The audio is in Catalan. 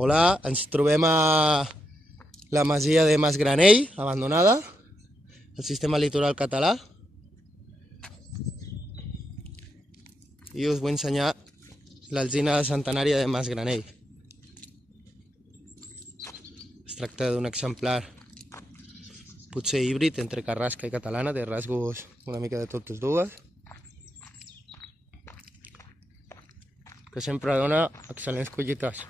Hola, ens trobem a la masia de Masgranell, abandonada, el sistema litoral català. I us vull ensenyar l'alzina centenària de Masgranell. Es tracta d'un exemplar potser híbrid entre carrasca i catalana, té rasgos una mica de totes dues, que sempre dona excel·lents collites.